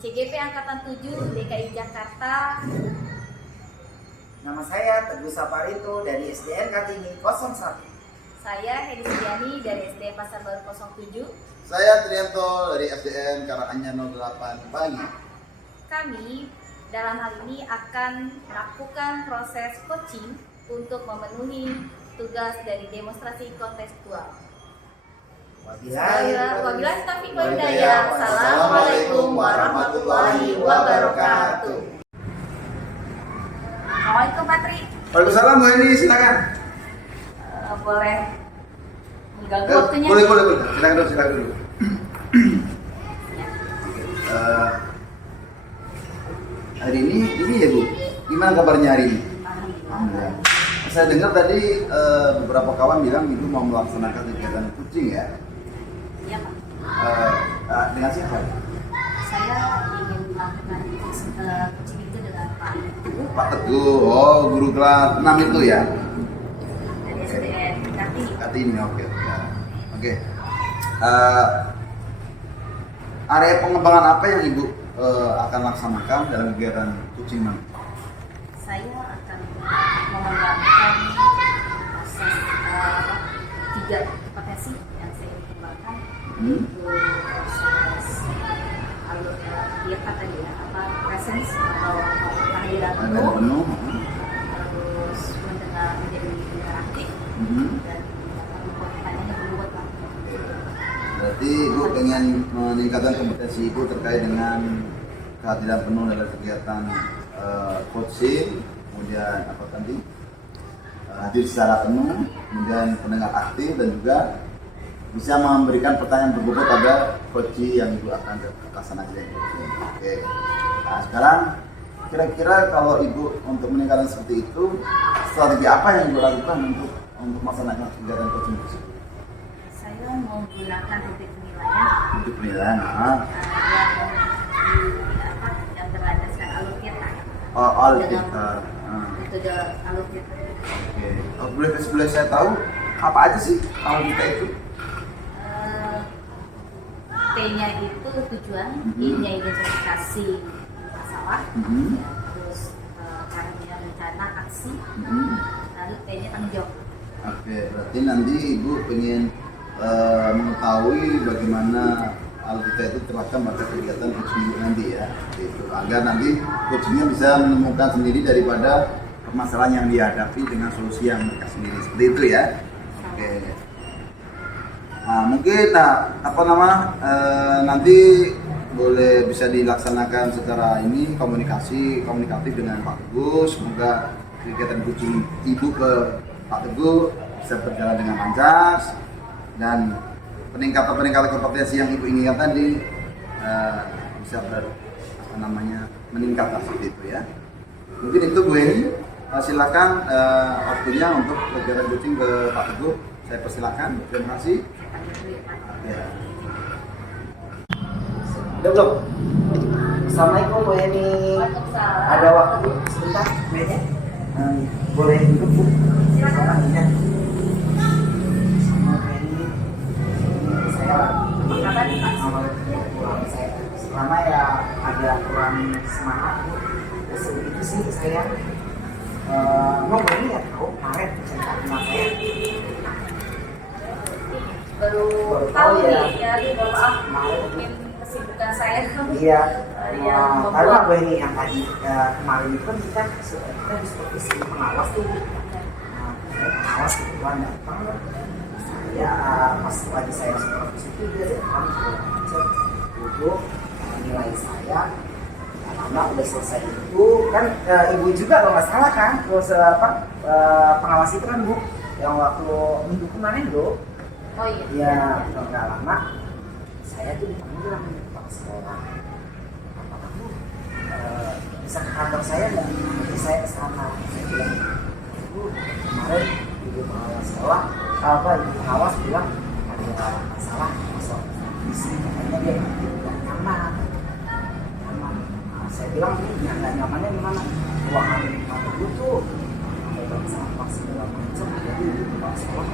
CGP Angkatan 7 DKI Jakarta. Nama saya Teguh Saparito dari SDN Kartini 01. Saya Hedi Sudiani dari SD Pasar Baru 07. Saya Trianto dari SDN Karanganyar 08 Bangi. Kami dalam hal ini akan melakukan proses coaching untuk memenuhi tugas dari demonstrasi kontekstual. Wabillahi taufiq wal hidayah. Assalamualaikum warahmatullahi wabarakatuh. Assalamualaikum Patri. Waalaikumsalam Bu Eni, silakan. Boleh mengganggu waktunya? Boleh. Silakan dulu. Hari ini ya Bu, gimana kabarnya hari ini? Alhamdulillah. Saya dengar tadi beberapa kawan bilang Ibu mau melaksanakan kegiatan coaching ya? Iya Pak. Dengan siapa? Saya ingin melakukan coaching itu dengan Pak Teguh Pak Teguh, oh guru kelas 6 itu ya? dari SDN Kartini. Kartini, oke. Area pengembangan apa yang Ibu akan laksanakan dalam kegiatan coaching nanti? Saya akan mengembangkan proses 3 kompetensi yang saya ingin kembangkan, yaitu proses tadi ya, presence atau kehadiran penuh, terus mendengar menjadi interaktif, dan pertanyaannya berbuat Pak. Berarti Ibu pengen meningkatkan kompetensi Ibu terkait dengan kehadiran penuh dalam kegiatan coaching, kemudian apa tadi hadir secara penuh, kemudian pendengar aktif, dan juga bisa memberikan pertanyaan berbobot pada coaching yang Ibu akan laksanakan. Oke. Nah, sekarang kira-kira kalau Ibu untuk meningkatkan seperti itu, strategi apa yang Ibu lakukan untuk melaksanakan kegiatan coaching tersebut? Saya menggunakan titik penilaian Untuk penilaian, yang berlandaskan alur metode alur kita. Oke. Boleh saya tahu apa aja sih alur kita itu? T-nya itu tujuan, I-nya identifikasi masalah, terus caranya rencana aksi, lalu T-nya tanggung jawab. Oke, berarti nanti Ibu ingin mengetahui bagaimana alur kita itu terapkan pada kegiatan coaching nanti ya, gitu. Agar nanti coachingnya bisa menemukan sendiri daripada permasalahan yang dihadapi dengan solusi yang mereka sendiri, seperti itu ya. Oke. Nah, mungkin nanti boleh bisa dilaksanakan secara ini komunikatif dengan Pak Teguh. Semoga kegiatan coaching Ibu ke Pak Teguh bisa berjalan dengan lancar, dan peningkatan kompetensi yang Ibu inginkan tadi bisa meningkat seperti itu ya. Mungkin itu Bu Eni. Silakan waktunya untuk kegiatan coaching ke Pak Teguh. Saya persilakan. Terima kasih. Ya. Udah belum? Assalamualaikum Bu Eni. Waalaikumsalam. Ada waktu sebentar, meja? Boleh duduk Bu? Silakan. Ya. Sama Bu Eni. Saya selama ya agak kurang semangat Bu. Itu sih saya mau Bu Eni ya tahu kemarin cerita rumah saya. Baru tahu ya, mohon maaf, mungkin kesibukan saya. Iya. Yang Karena membuat gue ini yang tadi kemarin itu kan kita diskusi pengawas tuh. Nah, pengawas kebetulan datang. Ya pas lagi saya supervisi itu dia datang duduk menilai saya. Karena udah selesai itu kan ibu juga kalau nggak salah kan, terus pengawas itu kan Bu yang waktu minggu kemarin Bu. oh iya. Iya, nggak lama saya tuh dipanggil sama kepala sekolah. Apa Bu bisa ke kantor saya nggak? Jadi saya ke sana. Saya bilang, Bu kemarin ibu pengawas sekolah, ibu pengawas bilang ada masalah visi, makanya dia nggak nyaman. Nah, saya bilang nggak nyamannya gimana? Ruangan mata tuh ada sampah segala macam, jadi ibu kepala sekolah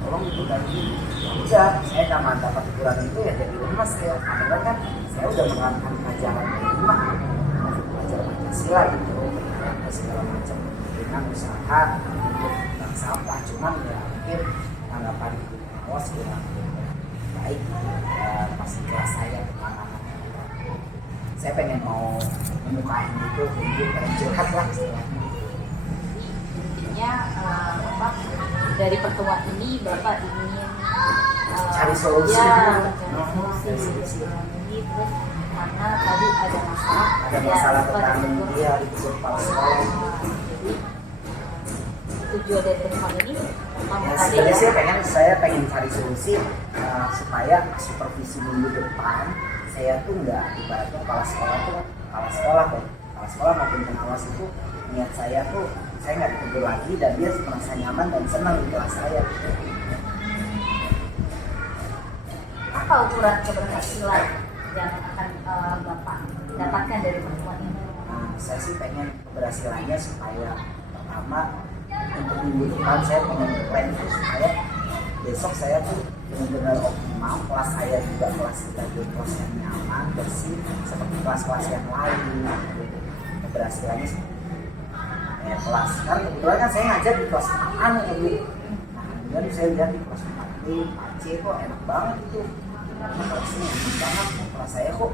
tolong itu tadi. Ya udah, saya karena dapat teguran itu ya jadi lemas saya. Karena kan saya udah menerapkan pelajaran dari rumah, pelajaran Pancasila gitu, segala macam dengan usaha untuk tentang sampah. Cuman ya mungkin tanggapan ibu pengawas kurang baik pas kelas saya penanganan. Saya pengen mau menyukain itu, mungkin pengen curhat lah istilahnya. Intinya dari pertemuan ini Bapak ingin Cari solusi. ya, cari solusi ini terus karena tadi ada masalah Tentang dia itu kepala sekolah. jadi tujuan dari pertemuan ini memang Ya, tadi sebenarnya saya pengen cari solusi supaya supervisi minggu depan saya tuh nggak ibaratnya kepala sekolah maupun pengawas itu niat saya tuh saya nggak ditegur lagi dan dia merasa nyaman dan senang di kelas saya. apa ukuran keberhasilan yang akan Bapak dapatkan dari pertemuan ini? Nah, saya sih pengen keberhasilannya supaya pertama untuk minggu depan saya pengen plan supaya besok saya tuh benar-benar optimal, kelas saya juga kelas kelas yang nyaman, bersih seperti kelas-kelas yang lain. Keberhasilannya kelas kan kebetulan kan saya ngajar di kelas 4 gitu. Nah, kemudian saya lihat di kelas 4B, 4C kok enak banget itu. Kelasnya enak banget, kelas saya kok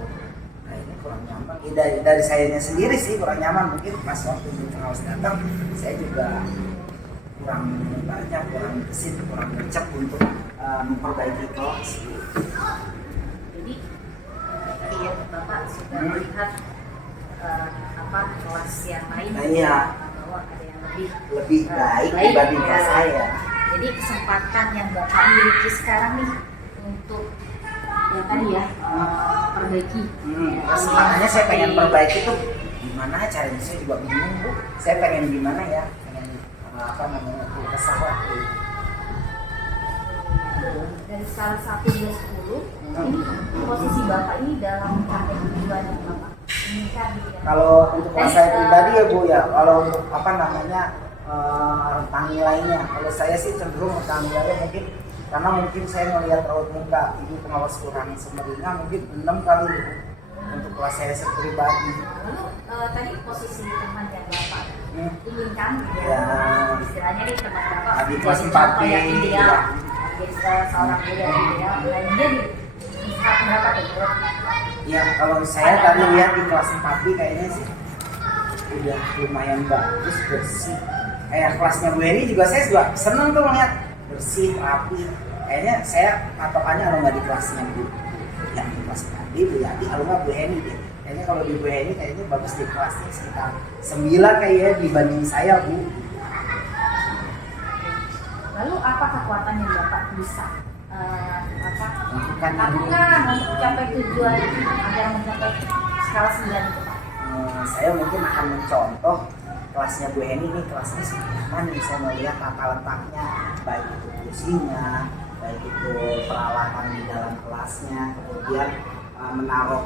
ini kurang nyaman. Dari sayanya sendiri sih kurang nyaman, mungkin pas waktu di pengawas datang saya juga kurang banyak, kurang gesit, kurang gercep untuk memperbaiki kelas. Jadi tadi ya Bapak sudah melihat kelas yang lain bahwa ada yang lebih baik dibanding kelas saya. Jadi kesempatan yang Bapak miliki sekarang nih untuk yang tadi ya perbaiki. Makanya saya pengen perbaiki tuh gimana caranya, saya juga bingung Bu. Saya pengen gimana ya, pengen kesah lah. Dari skala 1 hingga 10, ini posisi Bapak ini dalam mencapai tujuan yang Bapak inginkan gitu ya. Kalau untuk kelas saya pribadi ya Bu ya, kalau untuk rentang nilainya, kalau saya sih cenderung rentang nilainya mungkin saya melihat raut muka ibu pengawas kurang semeringan, mungkin 6 kali Bu untuk kelas saya pribadi. Lalu tadi posisi teman yang Bapak inginkan gitu Ya. Istilahnya nih teman Bapak Di kelas jadi 4B, contoh yang ideal, ya. jadi seorang guru yang ideal, dan dia di saat berapa gitu? Ya kalau saya tadi lihat di kelas 4B kayaknya sih udah lumayan bagus, bersih. Kayak kelasnya Bu Heni juga saya juga seneng tuh melihat bersih, rapi. Kayaknya saya patokannya kalau nggak di kelasnya Bu yang di kelas 4B Bu Yati, kalau nggak Bu Heni deh. Kayaknya kalau di Bu Heni kayaknya bagus di kelasnya sekitar 9 kayaknya dibanding saya Bu. Lalu apa kekuatan yang Bapak bisa Lakukan lakukan untuk mencapai tujuan agar mencapai skala 9 itu Pak? Saya mungkin akan mencontoh kelasnya Bu Heni ini, kelasnya seperti apa nih, saya melihat tata letaknya, baik itu kursinya, baik itu peralatan di dalam kelasnya, kemudian menaruh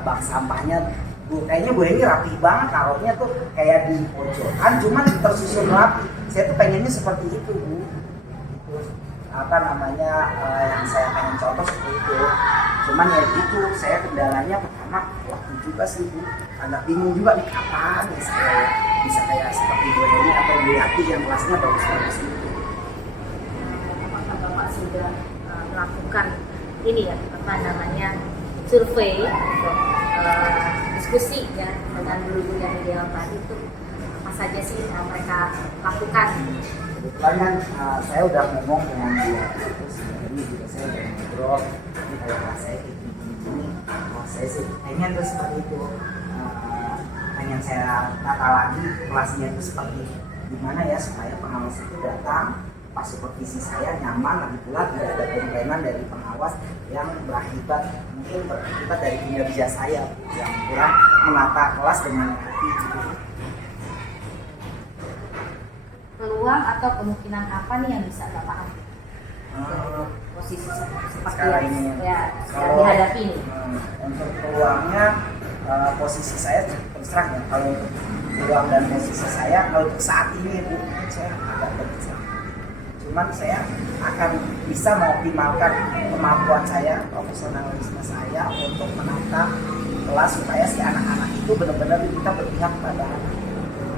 bak sampahnya. Kayaknya Bu Heni rapi banget, taruhnya tuh kayak di pojokan, cuman tersusun rapi. Saya tuh pengennya seperti itu Bu. Yang saya pengen contoh seperti itu. Cuman ya gitu, saya kendalanya pertama waktu juga sih Bu, agak bingung juga nih kapan ya saya bisa kayak seperti Bu Heni atau Bu Yati yang kelasnya bagus-bagus itu. Apakah Bapak sudah melakukan ini ya survei atau diskusi ya dengan guru-guru yang ideal tadi itu apa saja sih yang mereka lakukan? Kebetulan kan saya udah ngomong dengan dia, terus ini juga saya udah ngobrol, ini kalau kelas saya kayak gini, saya sih pengen tuh seperti itu, pengen saya tata lagi kelasnya itu seperti gimana ya supaya pengawas itu datang pas supervisi saya nyaman, lagi pula tidak ada komplainan dari pengawas yang berakibat dari kinerja saya yang kurang menata kelas dengan hati. Peluang atau kemungkinan apa nih yang bisa Bapak ambil? Posisi seperti Sekarang ini yang kalau dihadapi ini. Untuk peluangnya posisi saya terus terang ya, kalau untuk peluang dan posisi saya kalau untuk saat ini Bu, saya agak berkecil. Cuman saya akan bisa mengoptimalkan kemampuan saya, profesionalisme saya untuk menata kelas supaya si anak-anak itu benar-benar kita berpihak pada anak.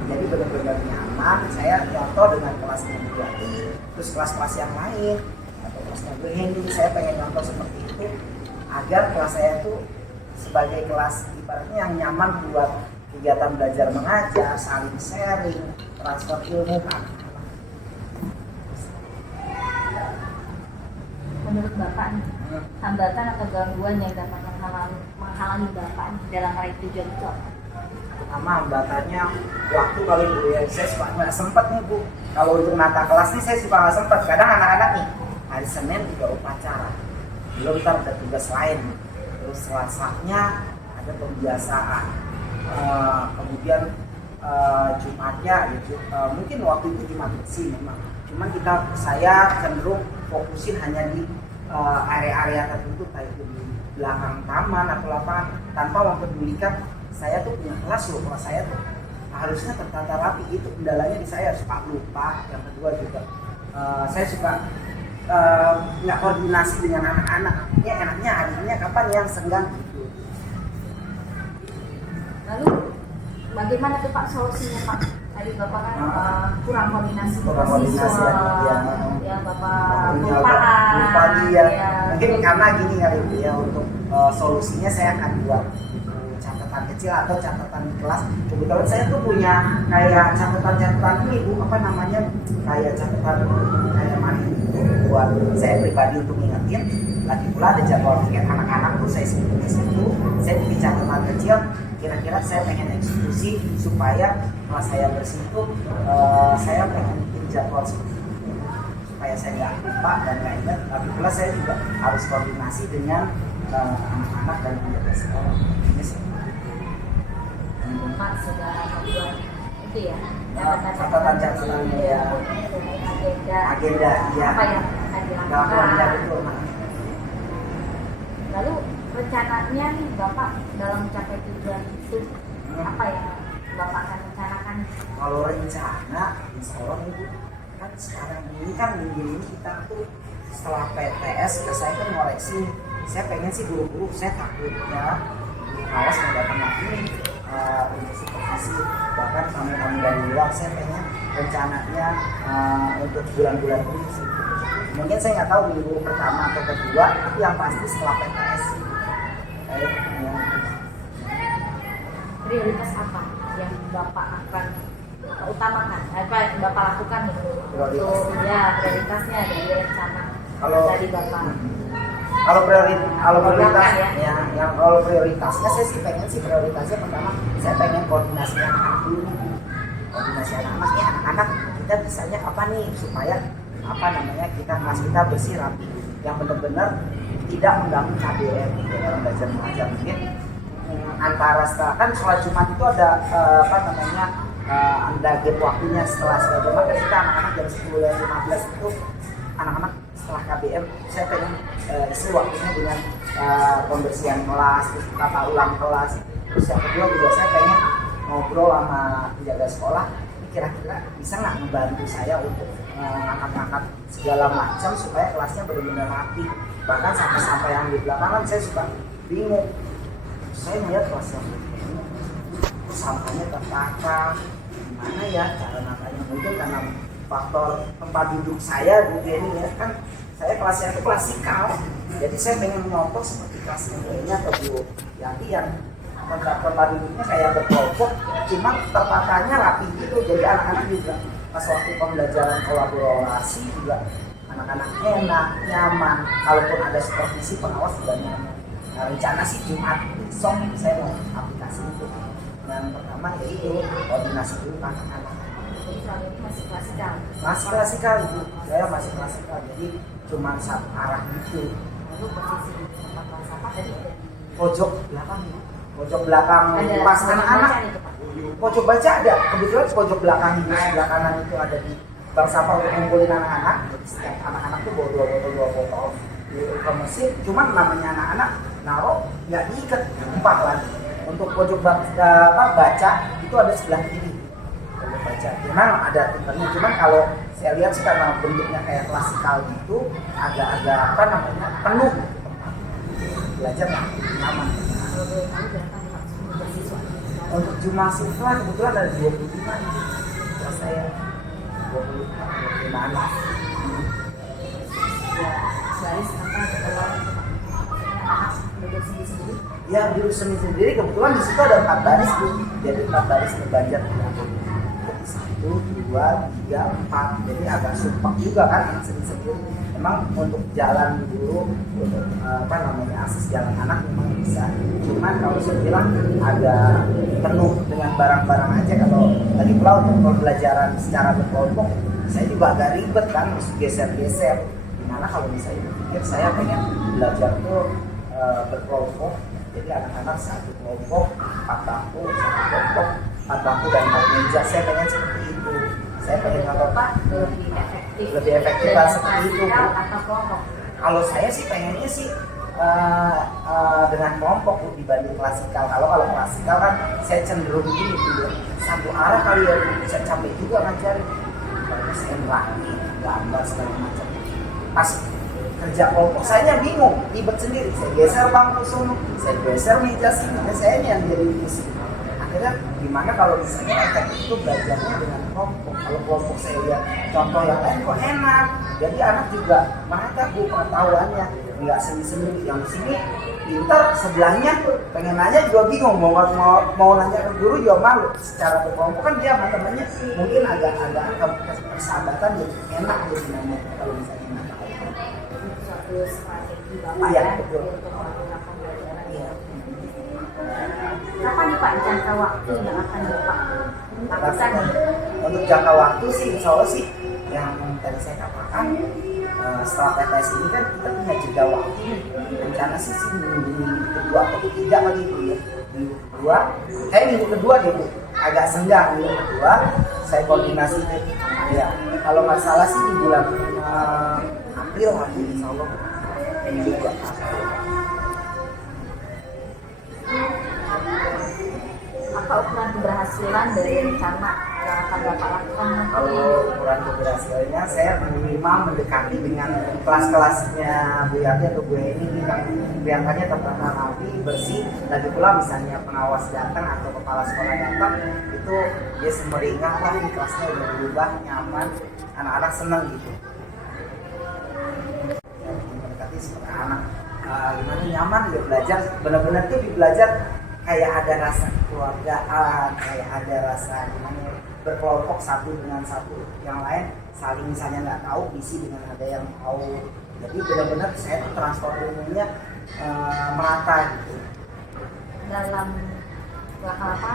Jadi benar-benar nyaman. Saya contoh dengan kelasnya Bu Ati, terus kelas-kelas yang lain atau kelasnya Bu Hendy, saya pengen contoh seperti itu agar kelas saya itu sebagai kelas ibaratnya yang nyaman buat kegiatan belajar mengajar, saling sharing, transfer ilmu ke anak-anak. Menurut Bapak nih, hambatan atau gangguan yang dapat menghalangi Bapak nih dalam meraih tujuan itu apa? Pertama hambatannya waktu kali Bu ya, saya suka nggak sempet nih Bu. Kalau untuk nata kelas nih saya suka nggak sempet. Kadang anak-anak nih hari Senin juga upacara, belum ntar ada tugas lain. Terus Selasanya ada pembiasaan, kemudian Jumatnya gitu. Mungkin waktu itu Jumat bersih memang. Cuman saya cenderung fokusin hanya di area-area tertentu kayak di belakang taman atau lapangan tanpa mempedulikan saya tuh punya kelas loh, kelas saya tuh harusnya tertata rapi. Itu kendalanya di saya, suka lupa. Yang kedua juga saya suka nggak koordinasi dengan anak-anak. Ya enaknya harinya kapan yang senggang gitu. Lalu bagaimana tuh Pak solusinya Pak? Tadi Bapak kan kurang koordinasi Kurang dengan koordinasi siswa, ya. Bapak Lupa dia. ya. Mungkin karena gini kali Bu ya, untuk solusinya saya akan buat catatan kecil atau catatan di kelas. Kebetulan saya tuh punya kayak catatan ini Bu, apa namanya, kayak catatan kayak mani buat saya pribadi untuk ngingetin. Lagi pula ada jadwal tiket anak-anak tuh saya sebut di situ. Saya bikin catatan kecil. Kira-kira saya pengen eksekusi supaya kelas saya bersih itu saya pengen bikin jadwal seperti itu supaya saya nggak lupa dan nggak ingat. Tapi pula saya juga harus koordinasi dengan anak-anak dan penjaga sekolah. Ini sih. Bapak sudah membuat itu ya catatan ya. Agenda ya. Apa yang akan Laporan ya, dilakukan. betul. Lalu rencananya nih Bapak dalam mencapai tujuan itu apa yang Bapak akan rencanakan? Kalau rencana, insya Allah Ibu, kan sekarang ini kan minggu ini kita tuh setelah PTS, saya kan ngoreksi. Saya pengen sih guru-guru, saya takutnya guru awas mau datang lagi nih untuk supervisi, bahkan tamu-tamu dari luar. Saya pengen rencananya untuk bulan-bulan ini sih. Mungkin saya nggak tahu minggu pertama atau kedua, tapi yang pasti setelah PTS. Prioritas apa yang Bapak akan utamakan? Apa yang Bapak lakukan untuk prioritasnya dari rencana dari Bapak? Kalau prioritas ya. Kalau prioritasnya saya sih pengen sih prioritasnya pertama saya pengen koordinasi anak-anak dulu. Koordinasi anak-anak nih, anak-anak kita bisanya apa nih supaya apa namanya kelas kita bersih rapi yang benar-benar tidak mengganggu KBM gitu dalam belajar mengajar. Mungkin antara setelah kan sholat Jumat itu ada ada gap waktunya setelah Jumat kan kita anak-anak jam 10 dan 15 itu anak-anak setelah KBM saya pengen isi waktunya dengan pembersihan kelas, terus tata ulang kelas. Terus yang kedua juga saya pengen ngobrol sama penjaga sekolah, kira-kira bisa nggak membantu saya untuk angkat-angkat segala macam supaya kelasnya benar-benar rapi. Bahkan sampai yang di belakangan saya suka bingung. Saya melihat kelas yang begini, sampahnya tertata, gimana ya cara natanya? Mungkin karena faktor tempat duduk saya Bu Jenny ya, kan saya kelasnya itu klasikal, jadi saya pengen nyontoh seperti kelas yang lainnya atau Bu Yanti yang tempat duduknya kayak berkelompok, cuma tertatanya rapi gitu, jadi anak-anak juga pas waktu pembelajaran kolaborasi juga anak-anak enak, nyaman, kalaupun ada supervisi pengawas juga nyaman. Nah, rencana sih Jumat besok saya mau aplikasi itu. Yang pertama yaitu koordinasi dulu kan anak-anak. Jadi selama ini masih klasikal. Masih klasikal Ibu, saya masih klasikal, jadi cuma satu arah gitu. Lalu posisi di tempat kelas apa tadi ada di Pojok belakang Ibu, pojok belakang ada pas pojok anak-anak. baca nih, Pak. Pojok baca ada, kebetulan pojok belakang Ibu sebelah kanan itu ada di bank sampah untuk ngumpulin anak-anak. Jadi setiap anak-anak tuh bawa dua botol ke mesin, cuman namanya anak-anak naruh nggak diikat, tumpah lagi. Untuk pojok baca itu ada sebelah kiri pojok baca, memang ada timbannya, cuman kalau saya lihat sih karena bentuknya kayak klasikal gitu, agak-agak apa namanya penuh belajar nggak nyaman. Kalau boleh tahu berapa nih Pak jumlah siswa? Untuk jumlah siswa kebetulan ada 25 nih. Kelas saya 25 anak. Ya, baris apa keluar anak duduk sendiri-sendiri. Ya duduk sendiri kebetulan di situ ada 4 baris Bu. Jadi 4 baris berbelajar dengan jadi 1, 2, 3, 4. Jadi agak sumpah juga kan yang sendiri-sendiri. Memang untuk jalan dulu untuk apa namanya akses jalan anak memang bisa. Cuman kalau saya bilang ada penuh dengan barang-barang aja. Kalau tadi pula untuk pembelajaran secara berkelompok saya juga agak ribet kan, harus geser-geser. Dimana kalau misalnya pikir saya pengen belajar tuh berkelompok. Jadi anak-anak satu kelompok, 4 bangku, satu kelompok, 4 bangku dan 4 meja. Saya pengen seperti itu. Saya pengen kalau Pak lebih lebih efektif dengan seperti itu, Bu. klasikal atau kelompok. Kalau saya sih pengennya sih dengan kelompok Bu, dibanding klasikal. Kalau klasikal kan saya cenderung gini dulu satu arah kali ya bisa capek juga ngajarin. Karena saya melatih gambar segala macam. Pas kerja kelompok saya bingung, ribet sendiri. Saya geser bangku sono, saya geser meja sini, saya ini yang jadi pusing. Akhirnya gimana kalau misalnya efektif itu belajarnya dengan kelompok. Kalau kelompok saya lihat contoh yang lain kok enak, jadi anak juga mereka Bu pengetahuannya nggak sendiri-sendiri. Yang di sini pintar, sebelahnya pengen nanya juga bingung, mau nanya ke guru juga malu. Secara berkelompok kan dia sama temannya mungkin agak persahabatan jadi enak gitu namanya kalau misalnya Suatu strategi Bapak iya, ya betul. untuk melakukan pembelajaran. Iya. Kapan nih Pak jangka waktu yang akan Bapak lakukan nih? Untuk jangka waktu sih insya Allah sih yang tadi saya katakan setelah PTS ini kan kita punya jeda waktu nih. Rencana sih minggu kedua atau ketiga lagi Bu ya. Minggu kedua, minggu kedua deh Bu, agak senggang minggu kedua saya koordinasi deh. Ya, kalau nggak salah sih di bulan April lagi insya Allah minggu kedua. Apa ukuran keberhasilan dari rencana yang akan Bapak lakukan nanti? Kalau ukuran keberhasilannya saya minimal mendekati dengan kelas-kelasnya Bu Yati atau Bu Eni ini kan kelihatannya tertata rapi, bersih. Lagi pula misalnya pengawas datang atau kepala sekolah datang itu dia semeringah lah, ini kelasnya udah berubah, nyaman, anak-anak senang gitu. Ya, mendekati seperti anak gimana nyaman dia belajar, benar-benar tuh di belajar kayak ada rasa kekeluargaan, kayak ada rasa gimana berkelompok satu dengan satu yang lain, saling misalnya nggak tahu isi dengan ada yang tahu. Jadi benar-benar saya tuh transfer ilmunya merata gitu. Dalam apa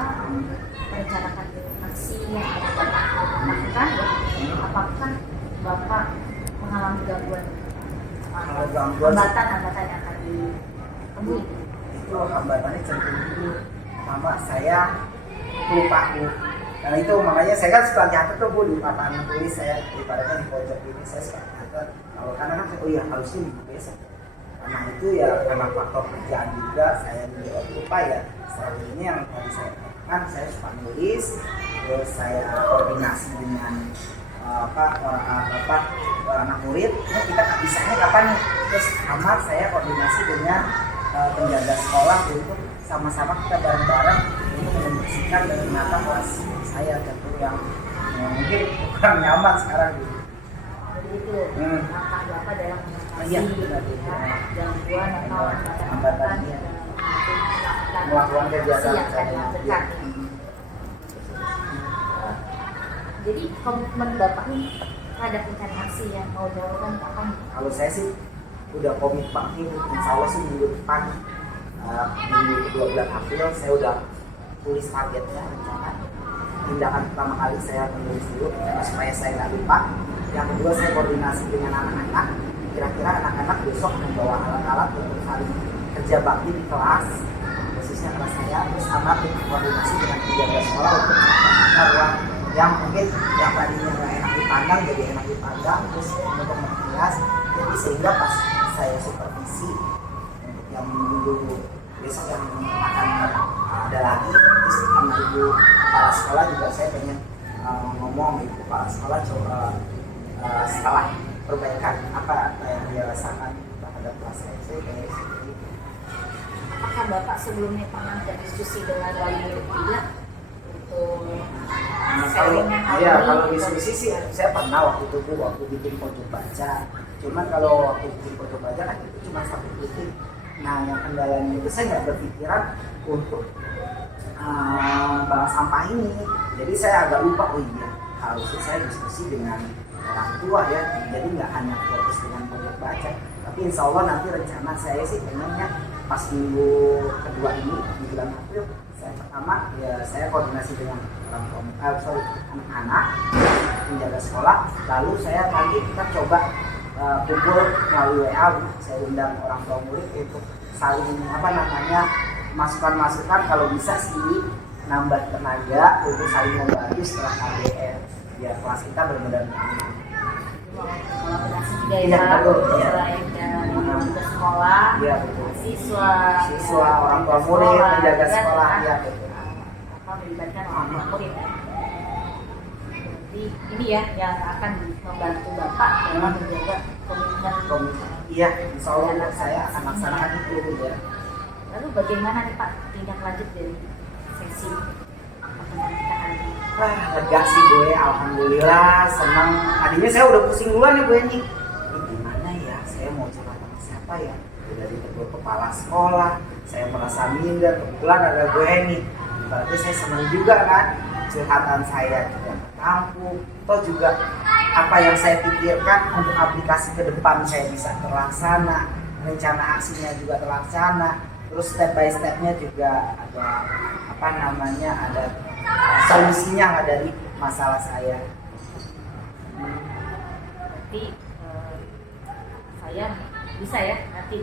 merencanakan aksi yang akan Bapak lakukan ya? Apakah Bapak mengalami gangguan Kalau gangguan sih- hambatan yang akan ditemui? Itu hambatannya cenderung dulu sama saya lupa Bu. Nah itu makanya saya kan suka nyatet tuh Bu di papan tulis saya, daripada di pojok ini saya suka nyatet. Kalau kadang oh iya harusnya minggu besok. Karena itu ya karena faktor kerjaan juga saya juga lupa ya. Selain ini yang tadi saya katakan saya suka nulis, terus saya koordinasi dengan anak murid. Nah, kita bisanya kapan nih? Terus sama saya koordinasi dengan penjaga sekolah untuk sama-sama kita bareng-bareng untuk membersihkan dan menata kelas saya tentu yang mungkin kurang nyaman sekarang gitu. Jadi itu langkah Bapak dalam mengatasi Iya, benar, ya, gangguan atau hambatan ya, melakukan kegiatan yang akan saya. dekat. Jadi komitmen Bapak ini terhadap rencana aksi yang mau dilakukan kapan? Kalau saya sih udah komit banget nih, insya Allah sih minggu depan minggu kedua bulan April saya udah tulis targetnya, rencana tindakan pertama kali saya menulis dulu supaya saya nggak lupa. Yang kedua saya koordinasi dengan anak-anak, kira-kira anak-anak besok membawa alat-alat untuk saling kerja bakti di kelas, khususnya kelas saya, terus sama koordinasi dengan penjaga sekolah untuk menata ruang yang mungkin yang tadinya nggak enak dipandang jadi enak dipandang, terus untuk menghias, jadi sehingga pas saya supervisi untuk yang minggu besok yang akan ada lagi, terus minggu kepala sekolah juga saya pengen ngomong gitu, kepala sekolah coba setelah perbaikan apa yang dia rasakan terhadap kelas saya kayak seperti itu. Apakah Bapak sebelumnya pernah berdiskusi dengan wali murid tidak untuk Kalau sharingnya hal iya ini? kalau diskusi sih saya pernah waktu itu Bu, waktu bikin pojok baca. Cuman kalau waktu bikin pojok baca kan itu cuma satu titik. Nah yang kendalanya itu saya nggak berpikiran untuk bank sampah ini. Jadi saya agak lupa, oh iya harusnya saya diskusi dengan orang tua ya. Jadi nggak hanya fokus dengan pojok baca. Tapi insya Allah nanti rencana saya sih pengennya pas minggu kedua ini di bulan April saya pertama ya saya koordinasi dengan anak-anak penjaga sekolah, lalu saya nanti kita coba kumpul melalui WA, saya undang orang tua murid untuk saling masukan-masukan kalau bisa sih nambah tenaga untuk saling membantu setelah KBR biar kelas kita benar-benar Kolaborasi juga ya, Iya, betul, iya. selain dari petugas sekolah, Iya, betul. siswa orang tua murid, penjaga sekolah, ya, iya, betul. melibatkan orang tua murid ya. Jadi ini ya yang akan membantu Bapak dalam menjaga komitmen. Iya, insya Allah buat saya akan laksanakan itu ya. Lalu bagaimana nih Pak tindak lanjut dari sesi pertemuan kita hari ini? Lega sih gue, alhamdulillah, senang. Tadinya saya udah pusing duluan nih gue nih. Ini gimana ya, saya mau curhat sama siapa ya? Udah ditegur kepala sekolah, saya merasa minder, kebetulan ada gue nih. Berarti saya senang juga kan, curhatan saya juga tertampung. Toh juga apa yang saya pikirkan untuk aplikasi ke depan saya bisa terlaksana, rencana aksinya juga terlaksana. Terus step by stepnya juga ada ada solusinya dari masalah saya. Berarti saya bisa ya nanti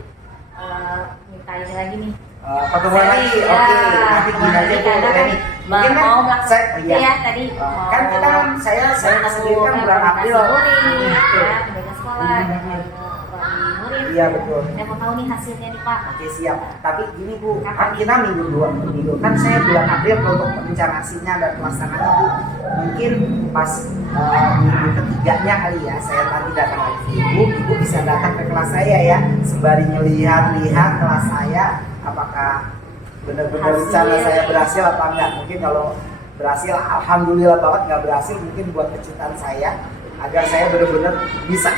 minta ini lagi nih. Pertemuan lagi, Ya, oke. Nanti gini aja Bu, karena Reni. kan Mungkin kan mau melakukan iya. tadi Kan kita kan saya sendiri kan bulan April. murid, Betul. ya, penjaga sekolah dan wali murid. Iya betul. Saya mau tahu nih hasilnya nih Pak. Oke siap. Tapi gini Bu, kan kita minggu kan saya bulan April untuk rencanaasinya dan pelaksanaannya Bu. Mungkin pas minggu ketiganya kali ya, saya nanti datang lagi Ibu bisa datang ke kelas saya ya, sembari lihat kelas saya, apakah benar-benar rencana saya berhasil apa enggak. Mungkin kalau berhasil, alhamdulillah banget. Nggak berhasil, mungkin buat kejutan saya agar saya benar-benar bisa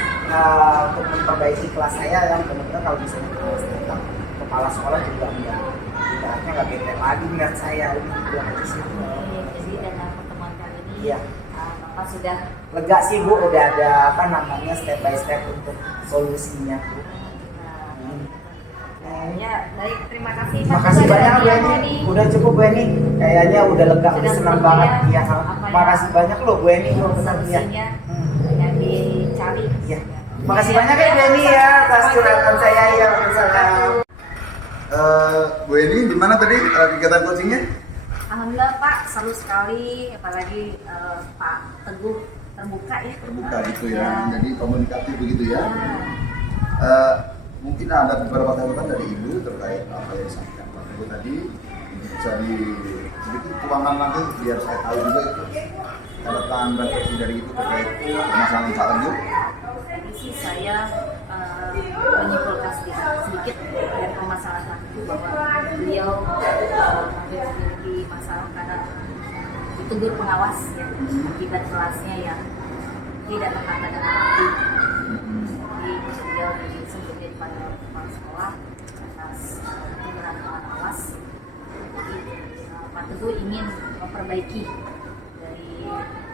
untuk memperbaiki kelas saya yang benar-benar kalau bisa tentang kepala sekolah juga ibaratnya nggak bete lagi dengan saya gitu aja sih. Jadi dalam pertemuan kali ini Iya. Bapak sudah Lega sih Bu, udah ada step by step untuk solusinya Bu. ya baik, terima kasih. Makasih banyak Bu Eni. Eni, udah cukup Bu Eni, kayaknya udah lega, udah Sudah senang cukup banget ya. ya. Apa Makasih yang- banyak loh Bu Eni, loh benar ya. Solusinya yang dicari. Iya. Makasih banyak ya Bu Eni ya atas curhatan saya ya. Salam. Bu Eni, gimana tadi kegiatan coachingnya? Alhamdulillah Pak, seru sekali, apalagi Pak Teguh terbuka ya. Terbuka gitu ya, jadi komunikatif begitu ya. Ya. Mungkin ada beberapa catatan dari Ibu terkait apa yang disampaikan Pak Teguh tadi. Bisa di sedikit tuangkan lagi biar saya tahu juga itu catatan refleksi dari Ibu terkait permasalahan Pak Teguh. Jadi sih saya menyimpulkan sedikit dari permasalahan itu bahwa beliau memiliki masalah karena ditegur pengawas ya, akibat kelasnya yang tidak tertata dengan rapi. Jadi beliau disebutnya pada kepala sekolah atas teguran pengawas. Jadi Pak Teguh ingin memperbaiki dari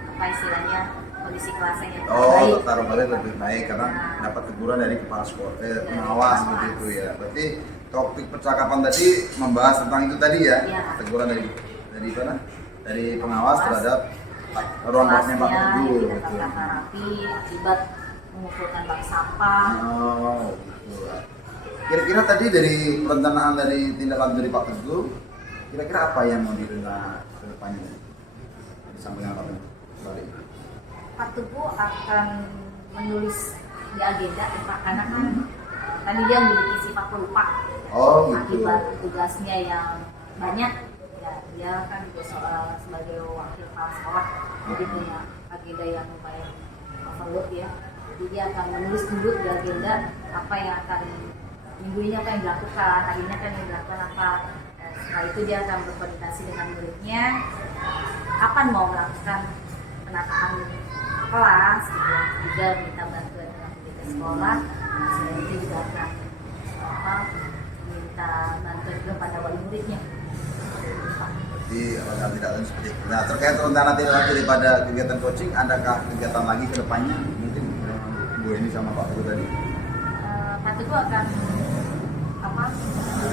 apa istilahnya kondisi kelasnya yang baik. Taruh balik lebih baik karena dapat teguran dari kepala sekolah, pengawas seperti itu ya. Berarti topik percakapan tadi membahas tentang itu tadi ya, Ya. teguran dari mana? Dari pengawas terhadap ruang kelasnya Pak Teguh. tidak tertata rapi akibat mengumpulkan bank sampah. Oh, gitu. Kira-kira tadi dari perencanaan dari tindak lanjut dari Pak Teguh, kira-kira apa yang mau direncanakan ke depannya? Disampaikan Pak Teguh. Balik. Pak Teguh akan menulis di agenda ya Pak, karena kan tadi dia memiliki sifat pelupa. Oh, gitu. Akibat tugasnya yang banyak, ya dia kan juga sebagai wakil kepala sekolah, jadi punya agenda yang lumayan overload ya. Jadi dia akan menulis dulu di agenda apa yang akan minggu ini apa yang dilakukan, hari ini akan yang dilakukan apa. Setelah itu dia akan berkoordinasi dengan muridnya kapan mau melakukan penataan kelas gitu ya. Juga minta bantuan dengan pihak sekolah. Selain itu juga akan minta bantuan juga pada wali muridnya. Jadi apakah tidak lain seperti itu. Nah, terkait rencana tidak lanjut daripada kegiatan coaching, adakah kegiatan lagi ke depannya? Mungkin Bu ini sama Pak Teguh tadi. Pak Teguh akan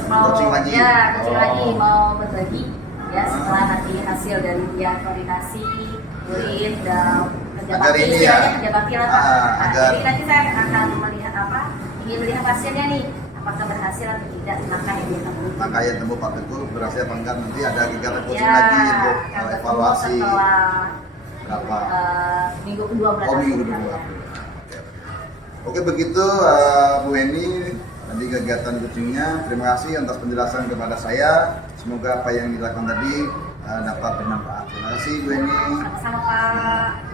mau Coaching lagi? Ya, coaching Oh. lagi, mau berbagi ya setelah nanti hasil dari dia koordinasi murid dan kerja Agar bakti, ini istilahnya ya. kerja bakti lah Pak. Nah, Agar- jadi nanti saya akan melihat ingin melihat hasilnya nih, apakah berhasil atau tidak langkah yang dia tempuh. Langkah yang tempuh Pak Teguh berhasil apa enggak, nanti ada kegiatan coaching Ya, lagi untuk akan ketemu evaluasi setelah berapa minggu kedua bulan minggu April. kedua. Oke, begitu Bu Eni tadi kegiatan coachingnya. Terima kasih atas penjelasan kepada saya. Semoga apa yang dilakukan tadi dapat bermanfaat. Terima kasih Bu Eni. Sama-sama Pak.